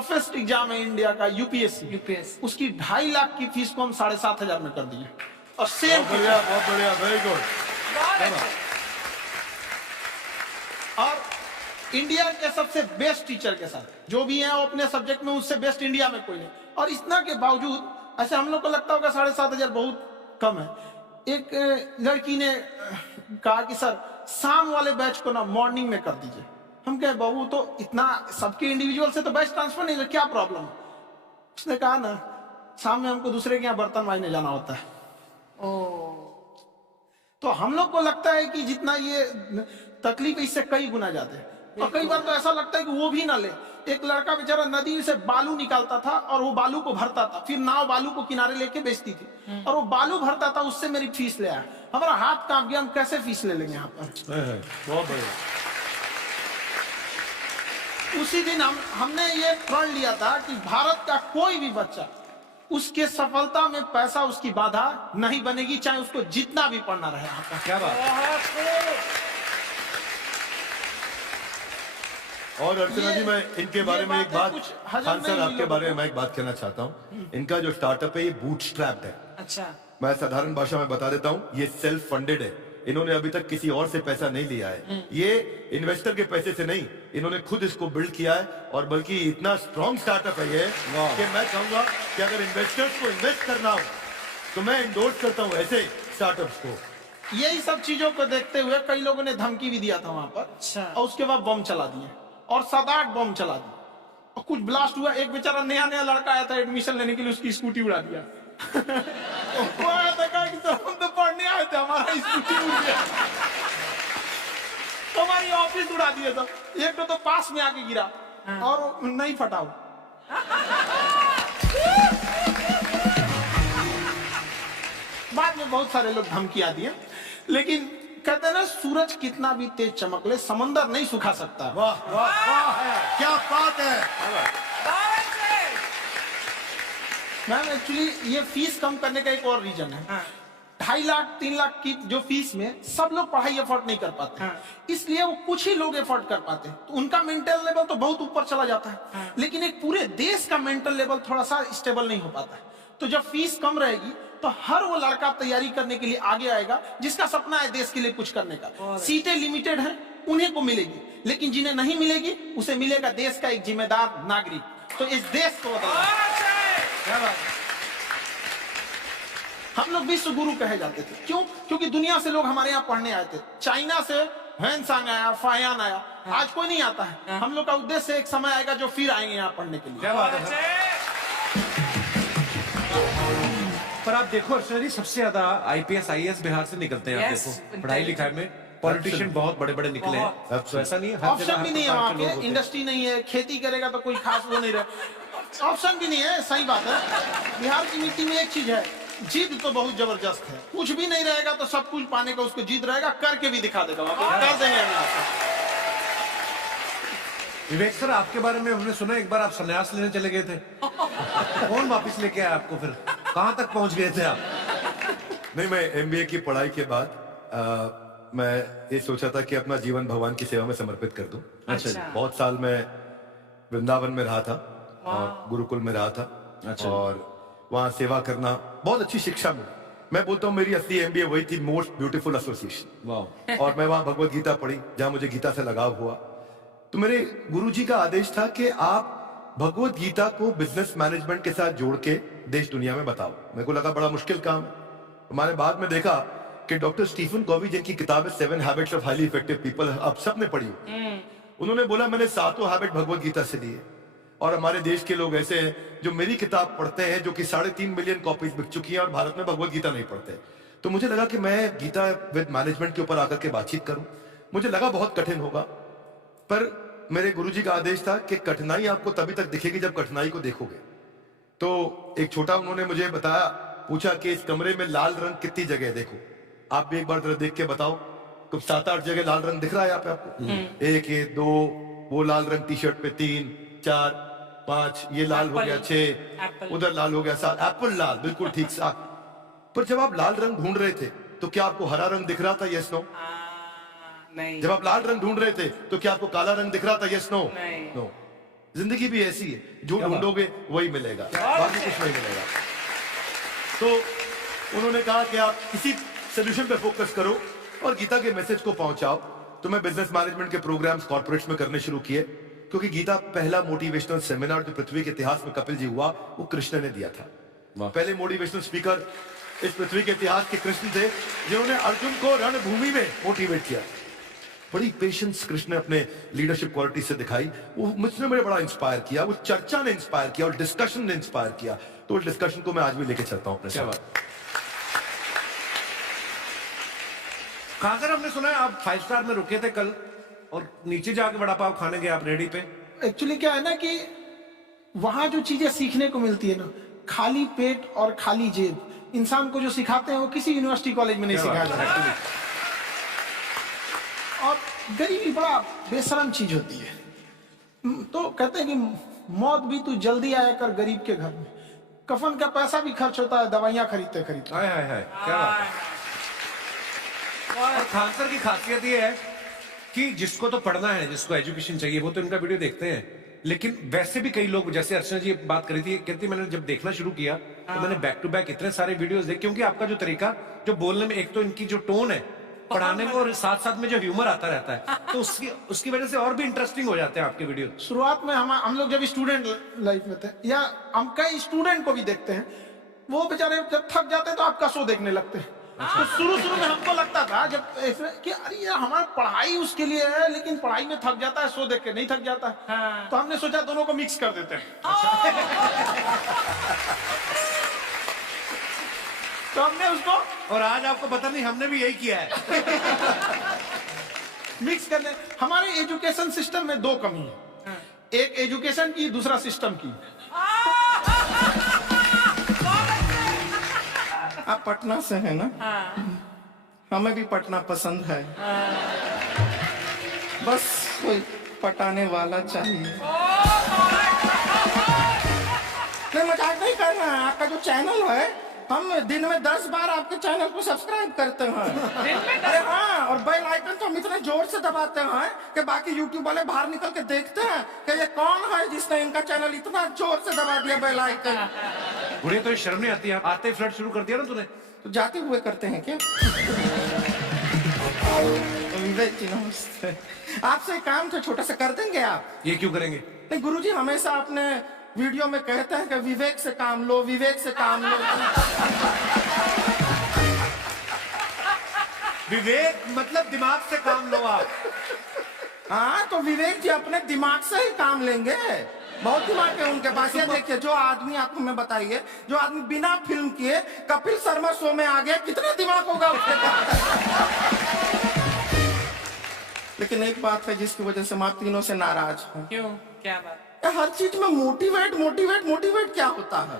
Toughest exam है India का, UPSC. UPSC उसकी 2.5 लाख की फीस को हम 7,500 में कर दिए। और सेम बहुत बढ़िया, वेरी गुड। और इंडिया के सबसे बेस्ट टीचर के साथ जो भी है वो अपने सब्जेक्ट में उससे बेस्ट इंडिया में कोई नहीं। और इतना के बावजूद ऐसे हम लोग को लगता होगा 7,500 बहुत कम है। एक लड़की ने कहा कि सर शाम वाले बैच को ना मॉर्निंग में कर दीजिए। हम कहे बहू तो इतना सबके इंडिविजुअल से तो बैच ट्रांसफर नहीं, क्या प्रॉब्लम? उसने कहा ना शाम में हमको दूसरे के यहाँ बर्तन मांजने जाना होता है। तो हम लोग को लगता है कि जितना ये तकलीफ इससे कई गुना ज्यादा है। और कई बार तो ऐसा लगता है कि वो भी ना ले। एक लड़का बेचारा नदी से बालू निकालता था और वो बालू को भरता था, फिर नाव बालू को किनारे लेके बेचती थी और वो बालू भरता था, उससे मेरी फीस ले आया। हमारा हाथ कांप गया, हम कैसे फीस ले लेंगे यहाँ पर? बहुत बढ़िया। उसी दिन हमने ये प्रण लिया था कि भारत का कोई भी बच्चा उसके सफलता में पैसा उसकी बाधा नहीं बनेगी, चाहे उसको जितना भी पढ़ना रहे यहाँ पर। क्या बात। और अर्चना जी, मैं इनके बारे में एक बात, खान सर आपके बारे में मैं एक बात कहना चाहता हूँ। इनका जो स्टार्टअप है ये बूटस्ट्रैप्ड है। अच्छा, मैं साधारण भाषा में बता देता हूँ, ये सेल्फ फंडेड है। इन्होंने अभी तक किसी और से पैसा नहीं लिया है। ये इन्वेस्टर के पैसे से नहीं, इन्होंने खुद इसको बिल्ड किया है। और बल्कि इतना स्ट्रॉन्ग स्टार्टअप है ये कि मैं कहूंगा कि अगर इन्वेस्टर्स को इन्वेस्ट करना हो तो मैं इंडोर्स करता हूँ ऐसे स्टार्टअप्स को। यही सब चीजों को देखते हुए कई लोगों ने धमकी भी दिया था वहां पर। अच्छा। और उसके बाद बम चला दिए और 7-8 बम चला दिए और कुछ ब्लास्ट हुआ। एक बेचारा नया लड़का आया था एडमिशन लेने के लिए, उसकी स्कूटी उड़ा दिया। वो आया था कहा कि तो हम तो पढ़ने आए थे, हमारा स्कूटी उड़ गया, हमारी ऑफिस उड़ा दिया था। एक तो पास में आके गिरा और नहीं फटा हो। बाद में बहुत सारे लोग धमकियां दिए, लेकिन कहते हैं ना सूरज कितना भी तेज चमक ले समंदर नहीं सुखा सकता। वाह वाह वाह, क्या बात है। मैम एक्चुअली ये फीस कम करने का एक और रीजन है। 2.5 लाख 3 लाख की जो फीस में सब लोग पढ़ाई अफोर्ड नहीं कर पाते। इसलिए वो कुछ ही लोग अफोर्ड कर पाते हैं, तो उनका मेंटल लेवल तो बहुत ऊपर चला जाता है। लेकिन एक पूरे देश का मेंटल लेवल थोड़ा सा स्टेबल नहीं हो पाता है। तो जब फीस कम रहेगी तो हर वो लड़का तैयारी करने के लिए आगे आएगा जिसका सपना है देश के लिए कुछ करने का। सीटें लिमिटेड हैं, उन्हें को मिलेगी, लेकिन जिन्हें नहीं मिलेगी उसे मिलेगा देश का एक जिम्मेदार नागरिक। तो इस देश को हम लोग विश्व गुरु कहे जाते थे। क्यों? क्योंकि दुनिया से लोग हमारे यहाँ पढ़ने आए थे। चाइना से ह्वेनसांग आया, फायान आया, आज कोई नहीं आता है। हम लोग का उद्देश्य एक समय आएगा जो फिर आएंगे यहाँ पढ़ने के लिए। क्या बात है। पर आप देखो अर्चना जी, सबसे ज्यादा आईपीएस आईएएस बिहार से निकलते हैं। आप देखो पढ़ाई लिखाई में पॉलिटिशियन बहुत बड़े बड़े निकले हैं। तो ऐसा नहीं है, ऑप्शन भी नहीं है वहाँ पे, इंडस्ट्री नहीं है, खेती करेगा तो कोई खास वो नहीं रहे, ऑप्शन भी नहीं है। सही बात है। बिहार की मिट्टी में एक चीज है, जिद तो बहुत जबरदस्त है। कुछ भी नहीं रहेगा तो सब कुछ पाने का उसको जिद रहेगा, करके भी दिखा देगा, कर देंगे हम आपको। विवेक सर, आपके बारे में हमने सुना एक बार आप संन्यास लेने चले गए थे। कौन वापस लेके आया आपको? फिर कहाँ तक पहुंच गए थे आप? नहीं, मैं एमबीए की पढ़ाई के बाद मैं ये सोचा था कि अपना जीवन भगवान की सेवा में समर्पित कर दूं। अच्छा। बहुत साल मैं वृंदावन में रहा था और गुरुकुल में रहा था। अच्छा। और वहाँ सेवा करना बहुत अच्छी शिक्षा मिली। मैं बोलता हूँ मेरी असली एमबीए वही थी, मोस्ट ब्यूटीफुल एसोसिएशन। वाह। और मैं वहाँ भगवत गीता पढ़ी, जहाँ मुझे गीता से लगाव हुआ। तो मेरे गुरुजी का आदेश था कि आप भगवत गीता को बिजनेस मैनेजमेंट के साथ जोड़ के देश दुनिया में बताओ। मेरे को लगा बड़ा मुश्किल काम है। मैंने बाद में देखा कि डॉक्टर स्टीफन कॉवी, जिनकी किताब है 7 habits of highly effective people, आप सबने पढ़ी, उन्होंने बोला मैंने 7 हैबिट भगवत गीता से लिए। और हमारे देश के लोग ऐसे हैं जो मेरी किताब पढ़ते हैं, जो कि 3.5 मिलियन कॉपीज बिक चुकी हैं और भारत में भगवत गीता नहीं पढ़ते। तो मुझे लगा कि मैं गीता विद मैनेजमेंट के ऊपर आकर के बातचीत करूं। मुझे लगा बहुत कठिन होगा, पर मेरे गुरुजी का आदेश था कि कठिनाई आपको तभी तक दिखेगी जब कठिनाई को देखोगे। तो एक छोटा उन्होंने मुझे बताया, पूछा कि इस कमरे में लाल रंग कितनी जगह है, देखो आप भी एक बार जरा देख के बताओ। तो 7-8 जगह लाल रंग दिख रहा है यहाँ पे आपको। 1 2 वो लाल रंग टी शर्ट पे, 3 4 5 ये लाल हो गया, 6 उधर लाल हो गया, 7 एप्पल लाल, बिल्कुल ठीक 7। पर जब आप लाल रंग ढूंढ रहे थे तो क्या आपको हरा रंग दिख रहा था? Yes no? नहीं। जब आप लाल रंग ढूंढ रहे थे तो क्या आपको काला रंग दिख रहा था? Yes no? नहीं। नो। जिंदगी भी ऐसी है, जो ढूंढोगे वही मिलेगा, बाकी कुछ नहीं मिलेगा। तो उन्होंने कहा कि आप इसी सोल्यूशन पे फोकस करो और गीता के मैसेज को पहुंचाओ। तो मैं बिजनेस मैनेजमेंट के प्रोग्राम्स कॉर्पोरेट्स में करने शुरू किए, क्योंकि गीता पहला मोटिवेशनल सेमिनार जो पृथ्वी के इतिहास में कपिल जी हुआ, वो कृष्ण ने दिया था। पहले मोटिवेशनल स्पीकर इस पृथ्वी के इतिहास के कृष्ण थे, जिन्होंने अर्जुन को रणभूमि में मोटिवेट किया। बड़ी पेशेंस कृष्ण ने अपने लीडरशिप क्वालिटी से दिखाई, वो मुझसे मुझे बड़ा इंस्पायर किया, वो चर्चा ने इंस्पायर किया और डिस्कशन ने इंस्पायर किया। तो उस डिस्कशन को मैं आज भी लेके चलता हूं अपने साथ। खाकर हमने सुना है आप 5 स्टार में रुके थे कल और नीचे जाके वड़ा पाव खाने गए आप रेडी पे। एक्चुअली क्या है ना कि वहां जो चीजें सीखने को मिलती है ना, खाली पेट और खाली जेब इंसान को जो सिखाते हैं वो किसी यूनिवर्सिटी कॉलेज में नहीं सिखाया जाता। और गरीबी बड़ा बेशरम चीज होती है। तो कहते हैं कि मौत भी तू जल्दी आया कर गरीब के घर में। कफन का पैसा भी खर्च होता है दवाइयां खरीदते खरीदते। हाय हाय हाय, क्या बात है। और खान सर की खासियत ये है कि जिसको तो पढ़ना है, जिसको एजुकेशन चाहिए, वो तो इनका वीडियो देखते हैं। लेकिन वैसे भी कई लोग, जैसे अर्चना जी बात करी थी, कहती मैंने जब देखना शुरू किया तो मैंने बैक टू बैक इतने सारे वीडियोस देखे, क्योंकि आपका जो तरीका जो बोलने में, एक तो इनकी जो टोन है पढ़ाने में और साथ साथ में जो ह्यूमर आता रहता है, तो उसकी वजह से और भी इंटरेस्टिंग हो जाते हैं आपके वीडियो। शुरुआत में हम लोग जब स्टूडेंट लाइफ में थे, या हम कई स्टूडेंट को भी देखते हैं, वो बेचारे जब थक जाते हैं तो आपका शो देखने लगते हैं। तो शुरू में हमको लगता था जब कि अरे यार हमारा पढ़ाई उसके लिए है, लेकिन पढ़ाई में थक जाता है, शो देख के नहीं थक जाता है। तो हमने सोचा दोनों को मिक्स कर देते हैं। तो हमने उसको, और आज आपको पता नहीं हमने भी यही किया है। मिक्स करने। हमारे एजुकेशन सिस्टम में 2 कमी है, एक एजुकेशन की, दूसरा सिस्टम की। आप पटना से हैं ना? हमें भी पटना पसंद है। बस कोई पटाने वाला चाहिए। नहीं, मजाक नहीं कर रहे हैं। आपका जो चैनल है, हम दिन में 10 बार आपके चैनल को सब्सक्राइब करते हैं। अरे हाँ, और बेल आइकन तो हम इतने जोर से दबाते हैं कि बाकी यूट्यूब वाले बाहर निकल के देखते हैं कि ये कौन है जिसने इनका चैनल इतना जोर से दबा दिया बेल आइकन। बुढ़े तो शर्म नहीं आती, आते ही फ्लर्ट शुरू कर दिया ना तूने। तो जाते हुए करते हैं क्या? विवेक जी नमस्ते। आपसे एक काम था, छोटा सा कर देंगे आप? ये क्यों करेंगे? नहीं, गुरुजी हमेशा अपने वीडियो में कहते हैं कि विवेक से काम लो, विवेक से काम लो। विवेक मतलब दिमाग से काम लो आप। हाँ, तो विवेक जी अपने दिमाग से ही काम लेंगे। बहुत दिमाग है उनके पास। ये देखिए, जो आदमी, आप हमें बताइए, जो आदमी बिना फिल्म किए कपिल शर्मा शो में आ गया, कितना दिमाग होगा उसके पास? लेकिन एक बात है जिसकी वजह से हम तीनों से नाराज हैं। क्यों? क्या बात? हर चीज में मोटिवेट मोटिवेट मोटिवेट क्या होता है?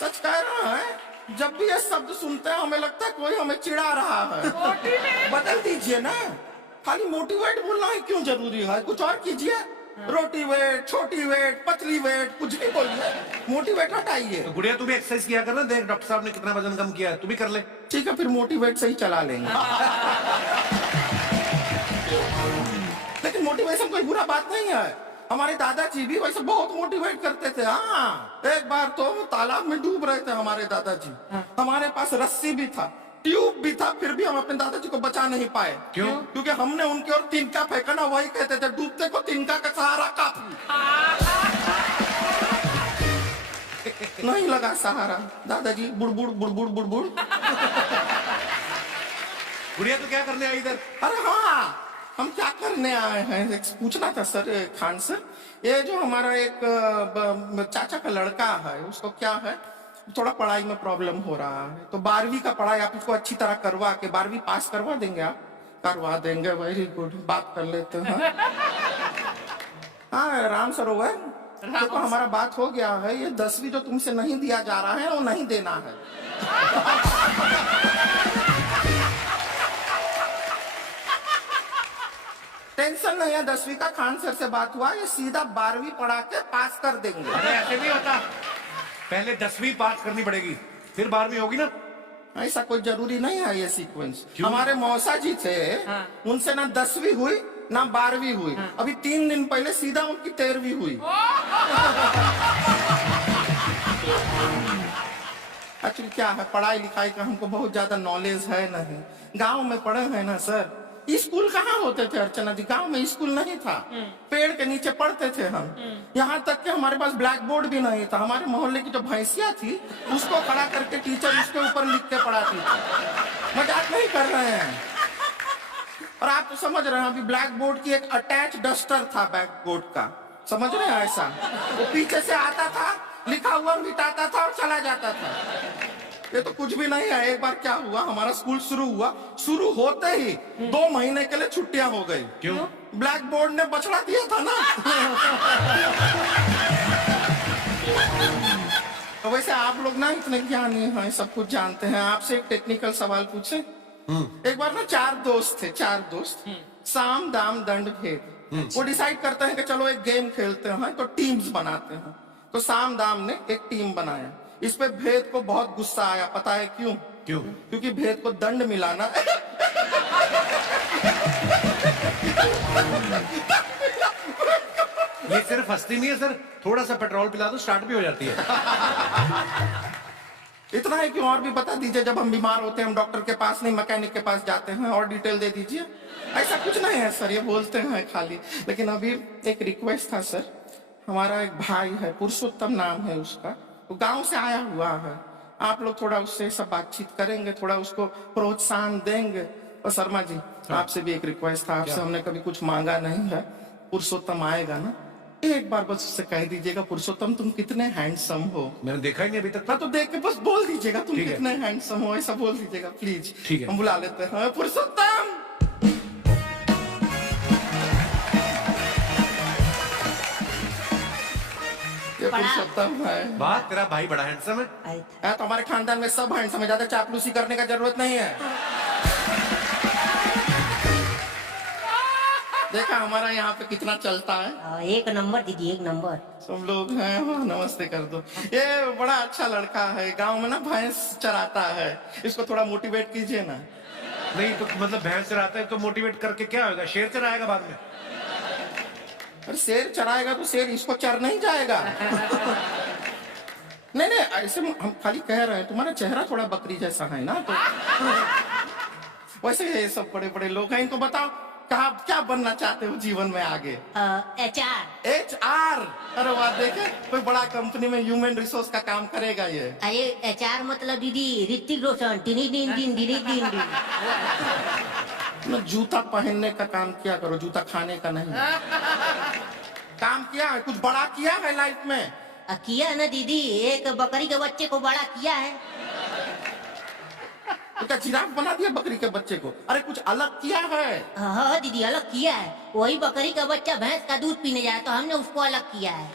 सच कह रहा है, जब भी ये शब्द सुनते हैं हमें लगता है कोई हमें चिढ़ा रहा है। बदल दीजिए ना, खाली मोटिवेट बोलना ही क्यों जरूरी है? कुछ और कीजिए। रोटी वेट, छोटी वेट, पतली वेट, कुछ भी बोलिए, मोटिवेट हटाइए। तो गुड़िया तू भी एक्सरसाइज किया कर ना, देख डॉक्टर साहब ने कितना वजन कम किया है, तू भी कर ले। ठीक है, फिर मोटिवेट से ही चला लेंगे। लेकिन मोटिवेशन कोई बुरा बात नहीं है। हमारे दादाजी भी वैसे बहुत मोटिवेट करते थे। हाँ, एक बार तो तालाब में डूब रहे थे हमारे दादाजी। हमारे पास रस्सी भी था, ट्यूब भी था, फिर भी हम अपने दादाजी को बचा नहीं पाए। क्यों? क्योंकि हमने उनके और तिनका फेंका ना, वही कहते थे डूबते को तिनका का सहारा काफी। नहीं लगा सहारा, दादाजी बुड़बुड़ बुड़बुड़ बुड़बुड़। गुड़िया तू क्या करने आई इधर? अरे हाँ, हम क्या करने आए हैं, एक पूछना था सर खान सर। ये जो हमारा एक चाचा का लड़का है, उसको क्या है, थोड़ा पढ़ाई में प्रॉब्लम हो रहा है। तो 12वीं का पढ़ाई आप इसको अच्छी तरह करवा के 12वीं पास करवा देंगे आप? करवा देंगे, वेरी गुड, बात कर लेते हैं। हाँ, राम सरोवर, देखो हमारा बात हो गया है। ये 10वीं जो तुमसे नहीं दिया जा रहा है वो नहीं देना है। टेंशन नहीं है, 10वीं का खान सर से बात हुआ, ये सीधा 12वीं पढ़ा के पास कर देंगे। अरे ऐसे नहीं होता, पहले 10वीं पास करनी पड़ेगी, फिर 12वीं होगी ना। ऐसा कोई जरूरी नहीं है ये सीक्वेंस। हमारे मौसा जी थे, उनसे ना 10वीं हुई ना 12वीं हुई, अभी 3 दिन पहले सीधा उनकी 13वीं हुई। एक्चुअली क्या है, पढ़ाई लिखाई का हमको बहुत ज्यादा नॉलेज है नहीं। गांव में पढ़े हैं ना सर, स्कूल कहाँ होते थे अर्चना जी, गांव में स्कूल नहीं था, पेड़ के नीचे पढ़ते थे हम। यहाँ तक कि हमारे पास ब्लैक बोर्ड भी नहीं था। हमारे मोहल्ले की जो भैंसिया थी उसको खड़ा करके टीचर उसके ऊपर लिख के पढ़ाती थी। मजाक नहीं कर रहे हैं। और आप तो समझ रहे हैं, अभी ब्लैक बोर्ड की एक अटैच डस्टर था ब्लैक बोर्ड का, समझ रहे हैं ऐसा, वो पीछे से आता था, लिखा हुआ मिटाता था और चला जाता था। ये तो कुछ भी नहीं है। एक बार क्या हुआ, हमारा स्कूल शुरू हुआ, शुरू होते ही 2 महीने के लिए छुट्टियां हो गई। क्यों? ब्लैक बोर्ड ने बछड़ा दिया था ना। तो वैसे आप लोग ना इतने ज्ञानी हैं, सब कुछ जानते हैं। आपसे एक टेक्निकल सवाल पूछे। एक बार ना 4 दोस्त थे, 4 दोस्त, साम दाम दंड भेद। वो डिसाइड करते हैं कि चलो एक गेम खेलते हैं, तो टीम्स बनाते हैं। तो साम दाम ने एक टीम बनाया। इस पे भेद को बहुत गुस्सा आया, पता है क्यों? क्यों? क्योंकि भेद को दंड मिलाना ये सिर्फ हंसती नहीं है सर, थोड़ा सा पेट्रोल पिला दो स्टार्ट भी हो जाती है। इतना है कि और भी बता दीजिए, जब हम बीमार होते हैं हम डॉक्टर के पास नहीं मैकेनिक के पास जाते हैं, और डिटेल दे दीजिए। ऐसा कुछ नहीं है सर, ये बोलते हैं खाली। लेकिन अभी एक रिक्वेस्ट था सर, हमारा एक भाई है, पुरुषोत्तम नाम है उसका, वो गांव से आया हुआ है। आप लोग थोड़ा उससे सब बातचीत करेंगे, थोड़ा उसको प्रोत्साहन देंगे। और शर्मा जी, आपसे भी एक रिक्वेस्ट था, आपसे हमने कभी कुछ मांगा नहीं है। पुरुषोत्तम आएगा ना, एक बार बस उससे कह दीजिएगा, पुरुषोत्तम तुम कितने हैंडसम हो। मैंने देखा ही नहीं अभी तक। हाँ, तो देख के बस बोल दीजिएगा तुम ठीक है। कितने हैंडसम हो, ऐसा बोल दीजिएगा प्लीज। ठीक है। हम बुला लेते हैं पुरुषोत्तम। ये पुरुषोत्तम है। बात, तेरा भाई बड़ा हैंडसम है। तो हमारे खानदान में सब हैंडसम है, ज्यादा चापलूसी करने का जरूरत नहीं है। देखा हमारा यहाँ पे कितना चलता है। 1 नंबर दीदी, 1 नंबर। सब लोग हैं, हाँ, नमस्ते कर दो। ये बड़ा अच्छा लड़का है, गांव में ना भैंस चराता है, इसको थोड़ा मोटिवेट कीजिए ना। नहीं तो मतलब भैंस चराता है तो मोटिवेट करके क्या होगा, शेर चराएगा बाद में। अरे शेर चराएगा तो शेर इसको चर नहीं जाएगा। नहीं नहीं, ऐसे हम खाली कह रहे हैं, तुम्हारा चेहरा थोड़ा बकरी जैसा है ना, तो वैसे ये सब बड़े बड़े लोग हैं। इनको बताओ कहा क्या बनना चाहते हो जीवन में आगे? HR। HR। अरे वाह, देखे कोई बड़ा कंपनी में ह्यूमन रिसोर्स का काम करेगा ये। अरे HR मतलब दीदी ऋतिक रोशन। टिनी दिन दिन दिनी दिन दिन। ना जूता पहनने का काम किया करो, जूता खाने का नहीं। काम किया है, कुछ बड़ा किया है लाइफ में? किया है ना दीदी, एक बकरी के बच्चे को बड़ा किया है। क्या जिराफ बना दिया बकरी के बच्चे को? अरे कुछ अलग किया है। हाँ दीदी, अलग किया है। वही बकरी का बच्चा भैंस का दूध पीने जाए तो हमने उसको अलग किया है।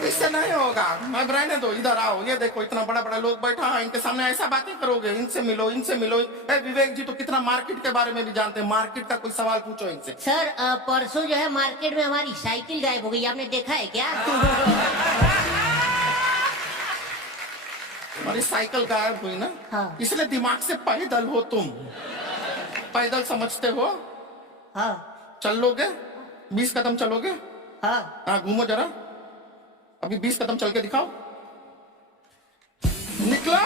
इससे नहीं होगा, मैं रहने दो, इधर आओ। ये देखो इतना बड़ा बड़ा लोग बैठा है, इनके सामने ऐसा बातें करोगे? इनसे मिलो, इनसे मिलो। विवेक जी तो कितना मार्केट के बारे में भी जानते हैं, मार्केट का कोई सवाल पूछो इनसे। सर परसों जो है मार्केट में हमारी साइकिल गायब हो गई, आपने देखा है क्या? हमारी साइकिल गायब हुई ना, हाँ। इसलिए दिमाग से पैदल हो तुम। पैदल समझते हो? हाँ चल लोगे? 20 कदम चलोगे? हाँ। हाँ, घूमो जरा, अभी 20 कदम चल के दिखाओ। निकला।